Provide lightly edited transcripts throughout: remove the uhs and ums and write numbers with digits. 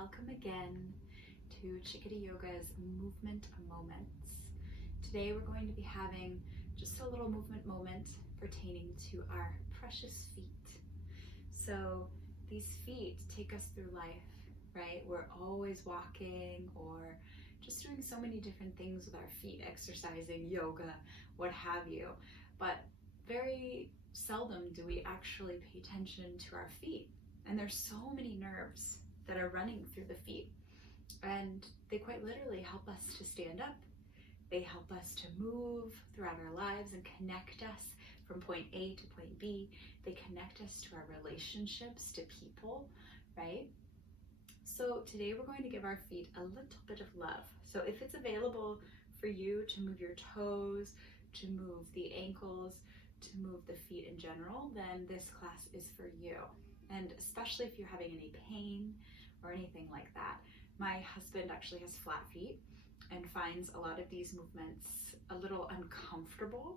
welcome again to Chickadee Yoga's Movement Moments. Today we're going to be having just a little movement moment pertaining to our precious feet. So these feet take us through life, right? We're always walking or just doing so many different things with our feet, exercising, yoga, what have you. But very seldom do we actually pay attention to our feet. And there's so many nerves that are running through the feet. And they quite literally help us to stand up. They help us to move throughout our lives and connect us from point A to point B. They connect us to our relationships, to people, right? So today we're going to give our feet a little bit of love. So if it's available for you to move your toes, to move the ankles, to move the feet in general, then this class is for you. And especially if you're having any pain or anything like that. My husband actually has flat feet and finds a lot of these movements a little uncomfortable,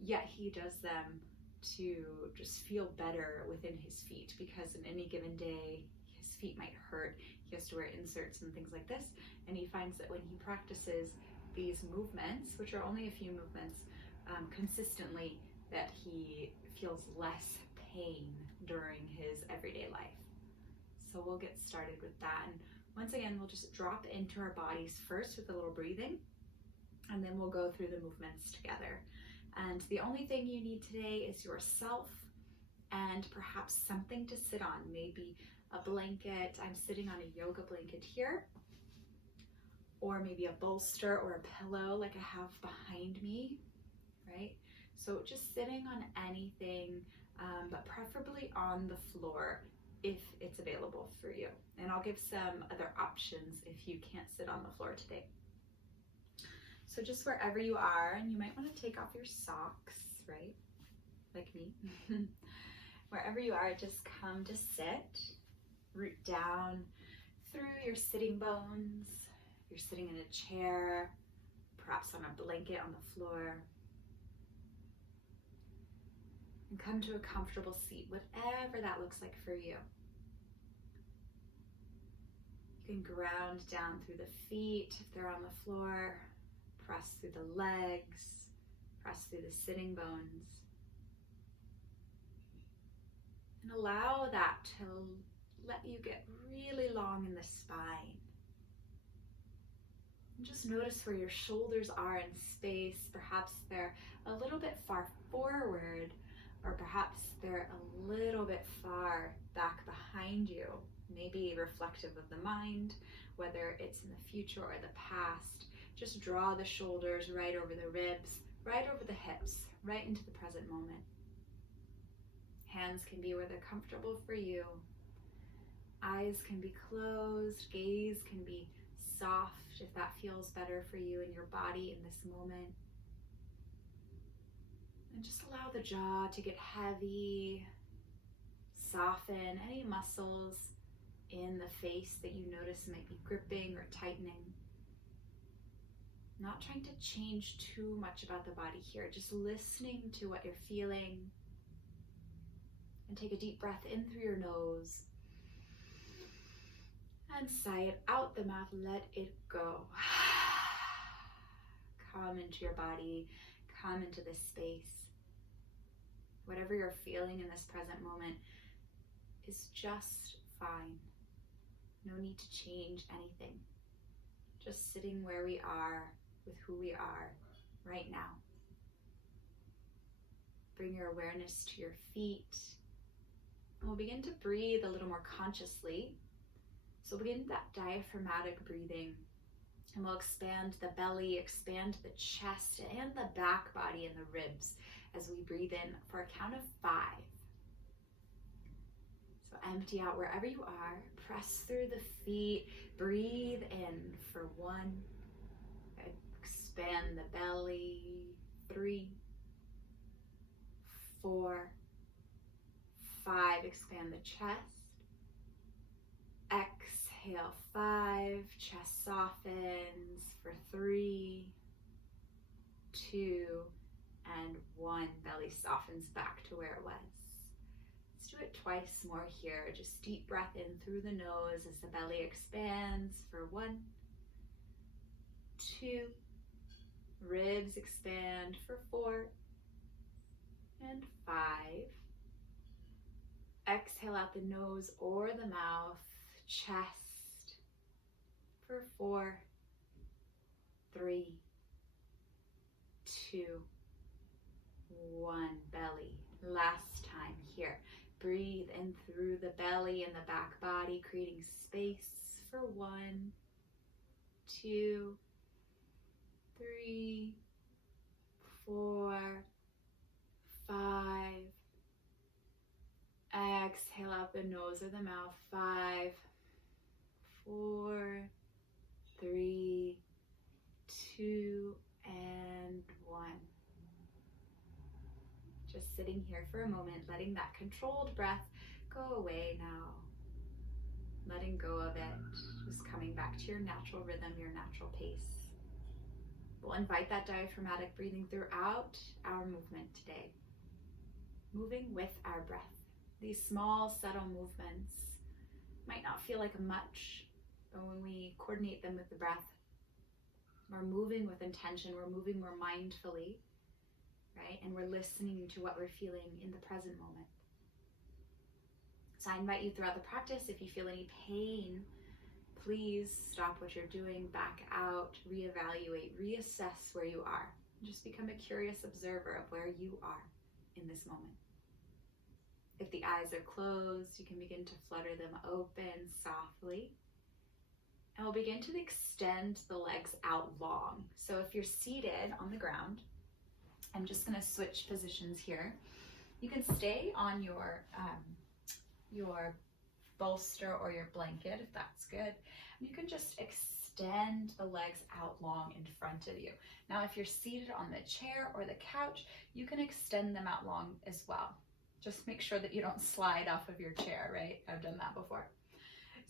yet he does them to just feel better within his feet, because in any given day, his feet might hurt. He has to wear inserts and things like this. And he finds that when he practices these movements, which are only a few movements, consistently, that he feels less pain during his everyday life. So we'll get started with that. And once again, we'll just drop into our bodies first with a little breathing, and then we'll go through the movements together. And the only thing you need today is yourself and perhaps something to sit on, maybe a blanket. I'm sitting on a yoga blanket here, or maybe a bolster or a pillow like I have behind me, right? So just sitting on anything, but preferably on the floor if it's available for you. And I'll give some other options if you can't sit on the floor today. So just wherever you are, and you might want to take off your socks, right? Like me. Wherever you are, just come to sit, root down through your sitting bones. You're sitting in a chair, perhaps on a blanket on the floor. And come to a comfortable seat, whatever that looks like for you. You can ground down through the feet if they're on the floor, press through the legs, press through the sitting bones. And allow that to let you get really long in the spine. And just notice where your shoulders are in space. Perhaps they're a little bit far forward, or perhaps they're a little bit far back behind you, maybe reflective of the mind, whether it's in the future or the past. Just draw the shoulders right over the ribs, right over the hips, right into the present moment. Hands can be where they're comfortable for you. Eyes can be closed, gaze can be soft if that feels better for you in your body in this moment. And just allow the jaw to get heavy, soften any muscles in the face that you notice might be gripping or tightening. Not trying to change too much about the body here, just listening to what you're feeling. And take a deep breath in through your nose. And sigh it out the mouth, let it go. Come into your body, come into this space. Whatever you're feeling in this present moment is just fine. No need to change anything. Just sitting where we are with who we are right now. Bring your awareness to your feet. And we'll begin to breathe a little more consciously. So begin that diaphragmatic breathing, and we'll expand the belly, expand the chest and the back body and the ribs as we breathe in for a count of 5. So empty out wherever you are, press through the feet, breathe in for 1, expand the belly, 3, 4, 5, expand the chest. Exhale, 5, chest softens for 3, 2, and 1. Belly softens back to where it was. Let's do it twice more here. Just deep breath in through the nose as the belly expands for 1, 2, ribs expand for 4 and 5. Exhale out the nose or the mouth, chest for 4, 3, 2, 1. Belly. Last time here. Breathe in through the belly and the back body, creating space for 1, 2, 3, 4, 5. Exhale out the nose or the mouth. 5, 4, 3, 2, and 1. Just sitting here for a moment, letting that controlled breath go away now. Letting go of it, just coming back to your natural rhythm, your natural pace. We'll invite that diaphragmatic breathing throughout our movement today. Moving with our breath. These small, subtle movements might not feel like much, but when we coordinate them with the breath, we're moving with intention, we're moving more mindfully, right? And we're listening to what we're feeling in the present moment. So I invite you throughout the practice, if you feel any pain, please stop what you're doing, back out, reevaluate, reassess where you are. Just become a curious observer of where you are in this moment. If the eyes are closed, you can begin to flutter them open softly. And we'll begin to extend the legs out long. So if you're seated on the ground, I'm just going to switch positions here. You can stay on your bolster or your blanket if that's good. You can just extend the legs out long in front of you. Now, if you're seated on the chair or the couch, you can extend them out long as well. Just make sure that you don't slide off of your chair, right? I've done that before.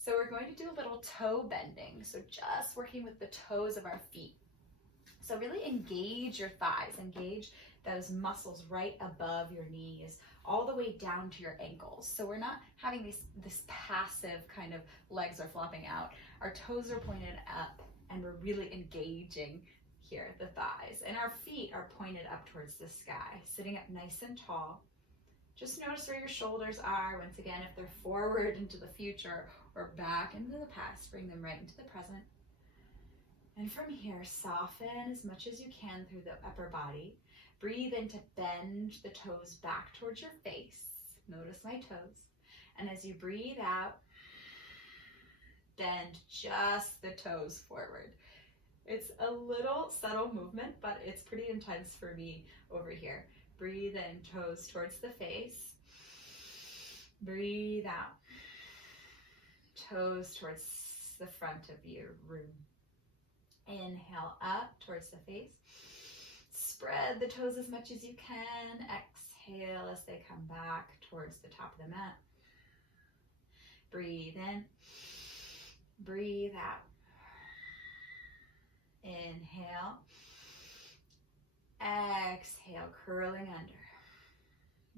So we're going to do a little toe bending. So just working with the toes of our feet. So really engage your thighs, engage those muscles right above your knees, all the way down to your ankles. So we're not having this passive kind of legs are flopping out. Our toes are pointed up and we're really engaging here, the thighs. And our feet are pointed up towards the sky, sitting up nice and tall. Just notice where your shoulders are. Once again, if they're forward into the future or back into the past, bring them right into the present. And from here, soften as much as you can through the upper body. Breathe in to bend the toes back towards your face. Notice my toes. And as you breathe out, bend just the toes forward. It's a little subtle movement, but it's pretty intense for me over here. Breathe in, toes towards the face. Breathe out, toes towards the front of your room. Inhale up towards the face. Spread the toes as much as you can. Exhale as they come back towards the top of the mat. Breathe in. Breathe out. Inhale. Exhale, curling under.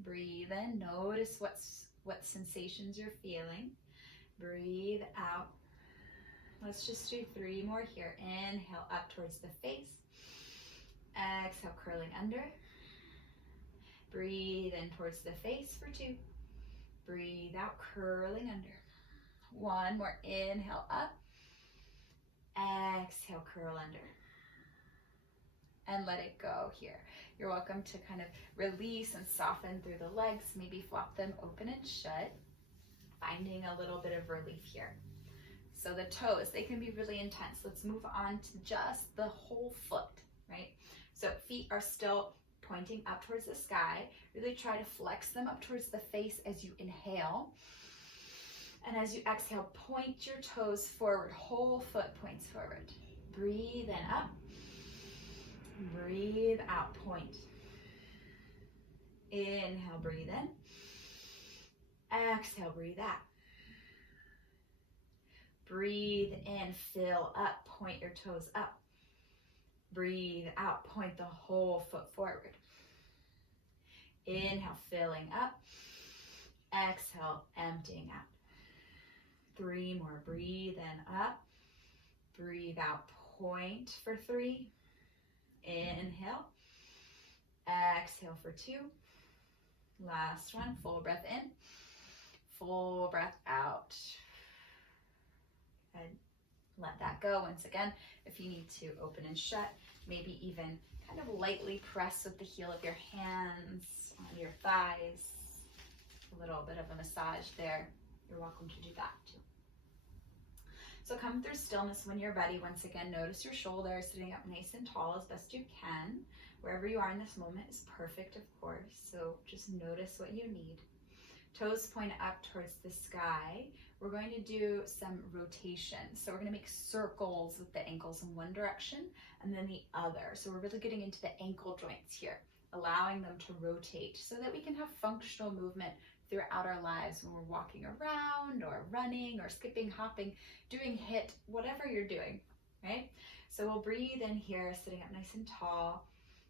Breathe in. Notice what sensations you're feeling. Breathe out. Let's just do 3 more here. Inhale up towards the face. Exhale, curling under. Breathe in towards the face for 2. Breathe out, curling under. 1 more. Inhale up. Exhale, curl under. And let it go here. You're welcome to kind of release and soften through the legs. Maybe flop them open and shut. Finding a little bit of relief here. So the toes, they can be really intense. Let's move on to just the whole foot, right? So feet are still pointing up towards the sky. Really try to flex them up towards the face as you inhale. And as you exhale, point your toes forward. Whole foot points forward. Breathe in up. Breathe out, point. Inhale, breathe in. Exhale, breathe out. Breathe in, fill up, point your toes up. Breathe out, point the whole foot forward. Inhale, filling up. Exhale, emptying out. 3 more. Breathe in, up. Breathe out. Point for 3. Inhale. Exhale for 2. Last one. Full breath in. Full breath out. And let that go. Once again, if you need to open and shut, maybe even kind of lightly press with the heel of your hands on your thighs. A little bit of a massage there. You're welcome to do that too. So come through stillness when you're ready. Once again, notice your shoulders sitting up nice and tall as best you can. Wherever you are in this moment is perfect, of course. So just notice what you need. Toes point up towards the sky. We're going to do some rotation. So we're going to make circles with the ankles in one direction and then the other. So we're really getting into the ankle joints here, allowing them to rotate so that we can have functional movement throughout our lives when we're walking around or running or skipping, hopping, doing HIIT, whatever you're doing, right? So we'll breathe in here, sitting up nice and tall.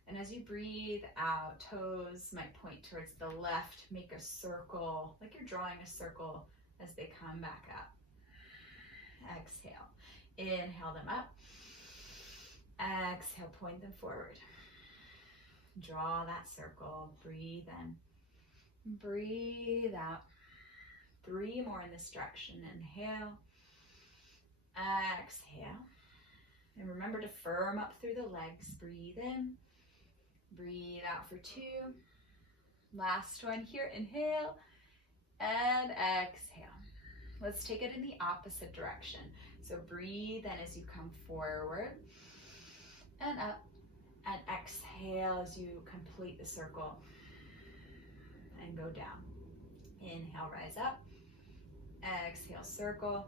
And as you breathe out, toes might point towards the left. Make a circle, like you're drawing a circle as they come back up. Exhale. Inhale them up. Exhale, point them forward. Draw that circle. Breathe in. Breathe out. 3 more in this direction. Inhale. Exhale. And remember to firm up through the legs. Breathe in. Breathe out for 2. Last one here. Inhale and exhale. Let's take it in the opposite direction. So breathe in as you come forward and up, and exhale as you complete the circle and go down. Inhale, rise up. Exhale, circle.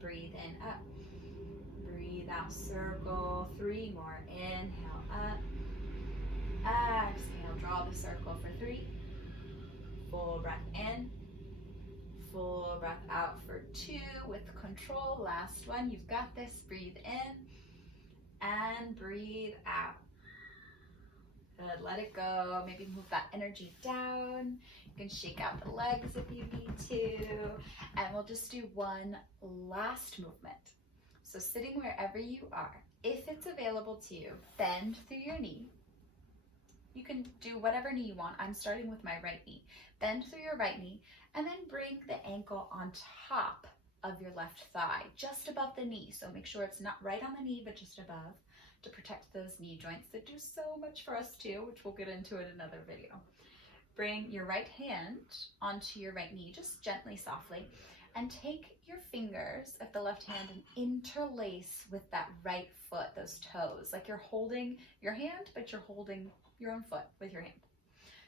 Breathe in, up. Breathe out, circle. 3 more. Inhale, up. Exhale, draw the circle for 3. Full breath in. Full breath out for 2 with control. Last one, you've got this. Breathe in and breathe out. Good, let it go. Maybe move that energy down. You can shake out the legs if you need to. And we'll just do one last movement. So sitting wherever you are, if it's available to you, bend through your knee. You can do whatever knee you want. I'm starting with my right knee. Bend through your right knee and then bring the ankle on top of your left thigh, just above the knee. So make sure it's not right on the knee, but just above, to protect those knee joints that do so much for us too, which we'll get into in another video. Bring your right hand onto your right knee, just gently, softly, and take your fingers of the left hand and interlace with that right foot, those toes, like you're holding your hand, but you're holding your own foot with your hand.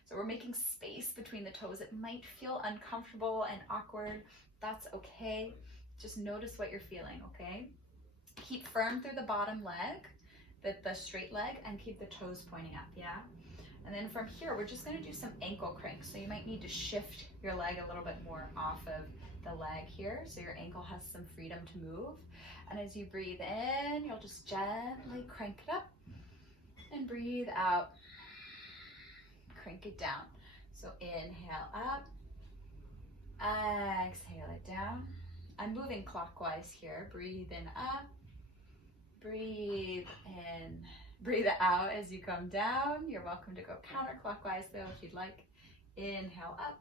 So we're making space between the toes. It might feel uncomfortable and awkward. That's okay. Just notice what you're feeling, okay? Keep firm through the bottom leg, the straight leg, and keep the toes pointing up, yeah? And then from here, we're just gonna do some ankle cranks. So you might need to shift your leg a little bit more off of the leg here, so your ankle has some freedom to move. And as you breathe in, you'll just gently crank it up, and breathe out. Crank it down. So inhale up, exhale it down. I'm moving clockwise here. Breathe in up, breathe in, breathe out as you come down. You're welcome to go counterclockwise though if you'd like. Inhale up,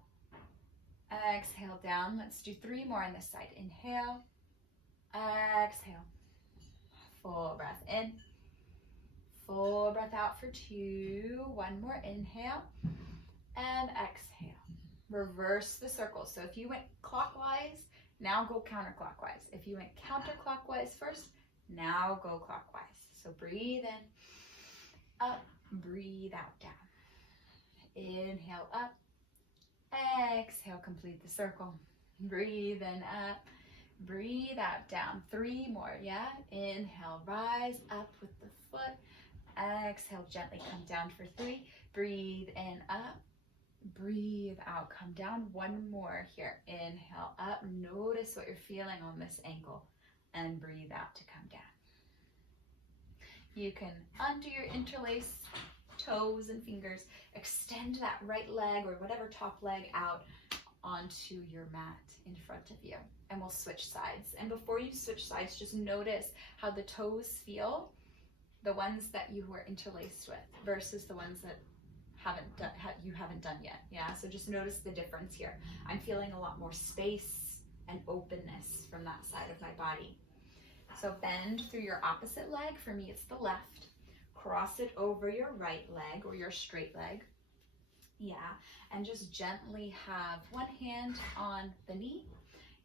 exhale down. Let's do 3 more on this side. Inhale, exhale, full breath in. Full breath out for 2. 1 more. Inhale and exhale. Reverse the circle. So if you went clockwise, now go counterclockwise. If you went counterclockwise first, now go clockwise. So breathe in, up, breathe out, down. Inhale up, exhale, complete the circle. Breathe in, up, breathe out, down. 3 more, yeah? Inhale, rise up with the foot. Exhale, gently come down for 3. Breathe in, up. Breathe out, come down. 1 more here. Inhale, up. Notice what you're feeling on this ankle. And breathe out to come down. You can undo your interlace toes and fingers. Extend that right leg or whatever top leg out onto your mat in front of you. And we'll switch sides. And before you switch sides, just notice how the toes feel, the ones that you were interlaced with versus the ones that you haven't done yet. Yeah, so just notice the difference here. I'm feeling a lot more space and openness from that side of my body. So bend through your opposite leg. For me, it's the left. Cross it over your right leg or your straight leg. Yeah, and just gently have one hand on the knee.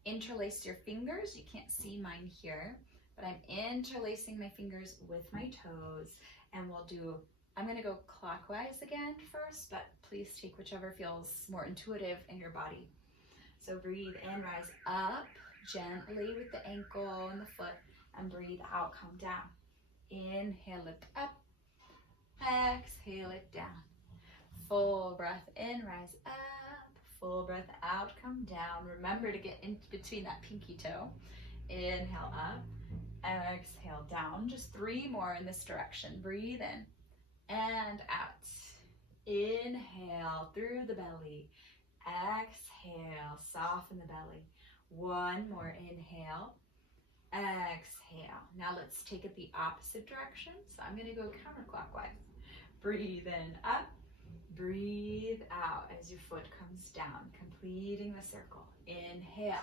Interlace your fingers. You can't see mine here, but I'm interlacing my fingers with my toes, and I'm going to go clockwise again first, but please take whichever feels more intuitive in your body. So breathe in, rise up gently with the ankle and the foot, and breathe out, come down. Inhale, lift up. Exhale it down. Full breath in, rise up. Full breath out, come down. Remember to get in between that pinky toe. Inhale up. Exhale down. Just 3 more in this direction. Breathe in and out. Inhale through the belly. Exhale, soften the belly. 1 more inhale. Exhale. Now let's take it the opposite direction. So I'm going to go counterclockwise. Breathe in, up. Breathe out as your foot comes down, completing the circle. Inhale.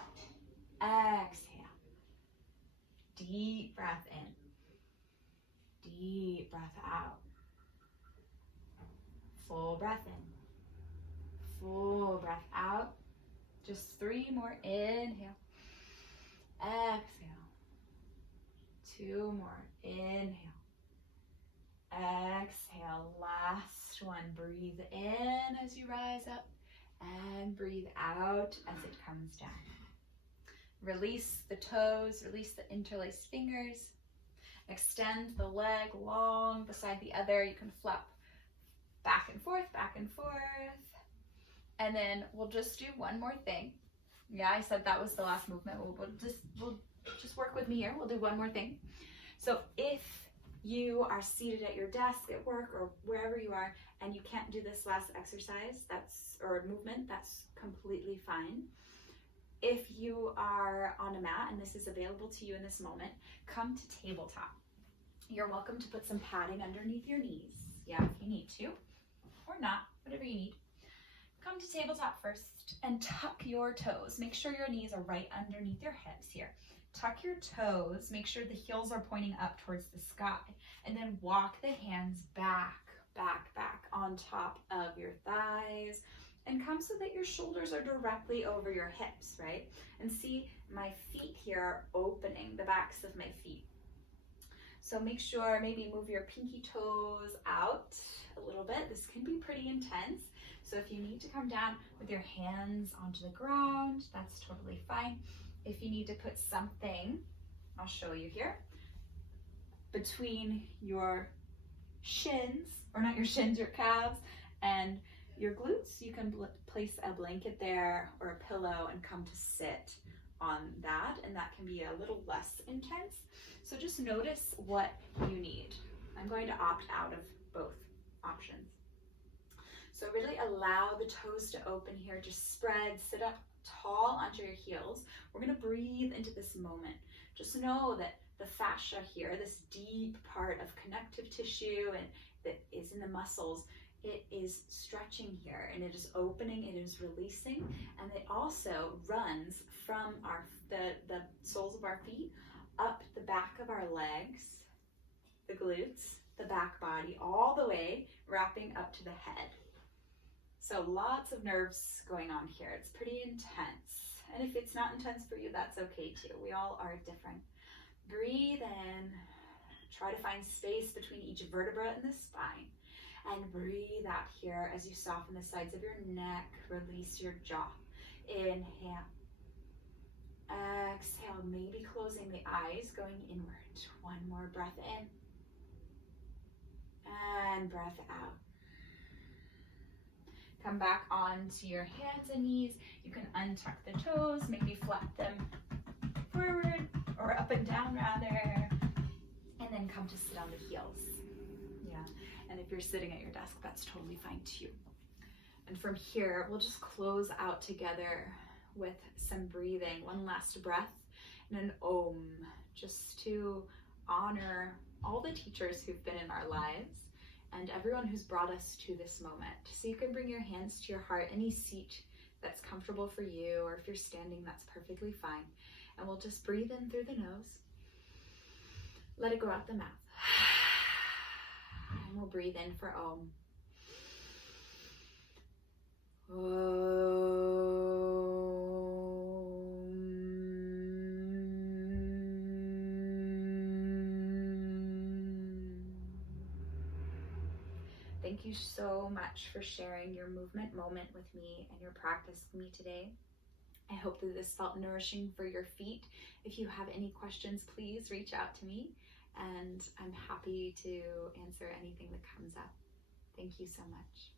Exhale. Deep breath in. Deep breath out. Full breath in. Full breath out. Just 3 more. Inhale. Exhale. 2 more. Inhale. Exhale. Last one. Breathe in as you rise up and breathe out as it comes down. Release the toes, release the interlaced fingers. Extend the leg long beside the other. You can flop back and forth, back and forth. And then we'll just do one more thing. Yeah, I said that was the last movement. We'll just work with me here. We'll do one more thing. So if you are seated at your desk at work or wherever you are and you can't do this last exercise or movement, that's completely fine. If you are on a mat and this is available to you in this moment, come to tabletop. You're welcome to put some padding underneath your knees. Yeah, if you need to, or not, whatever you need. Come to tabletop first and tuck your toes. Make sure your knees are right underneath your hips here. Tuck your toes, make sure the heels are pointing up towards the sky, and then walk the hands back on top of your thighs, and come so that your shoulders are directly over your hips, right? And see my feet here are opening, the backs of my feet. So make sure, maybe move your pinky toes out a little bit. This can be pretty intense. So if you need to come down with your hands onto the ground, that's totally fine. If you need to put something, I'll show you here, between your shins, or not your shins, your calves, and your glutes, you can place a blanket there or a pillow and come to sit on that, and that can be a little less intense. So just notice what you need. I'm going to opt out of both options. So really allow the toes to open here. Just spread, sit up tall onto your heels. We're going to breathe into this moment. Just know that the fascia here, this deep part of connective tissue and that is in the muscles, it is stretching here and it is opening, it is releasing, and it also runs from the soles of our feet up the back of our legs, the glutes, the back body, all the way wrapping up to the head. So lots of nerves going on here. It's pretty intense. And if it's not intense for you, that's okay too. We all are different. Breathe in. Try to find space between each vertebra in the spine. And breathe out here as you soften the sides of your neck. Release your jaw. Inhale. Exhale, maybe closing the eyes, going inward. One more breath in. And breath out. Come back onto your hands and knees. You can untuck the toes, maybe flap them forward or up and down rather, and then come to sit on the heels. Yeah, and if you're sitting at your desk, that's totally fine too. And from here, we'll just close out together with some breathing, one last breath and an Om, just to honor all the teachers who've been in our lives and everyone who's brought us to this moment. So you can bring your hands to your heart, any seat that's comfortable for you, or if you're standing, that's perfectly fine. And we'll just breathe in through the nose, let it go out the mouth. And we'll breathe in for Om. Thank you so much for sharing your movement moment with me and your practice with me today. I hope that this felt nourishing for your feet. If you have any questions, please reach out to me, and I'm happy to answer anything that comes up. Thank you so much.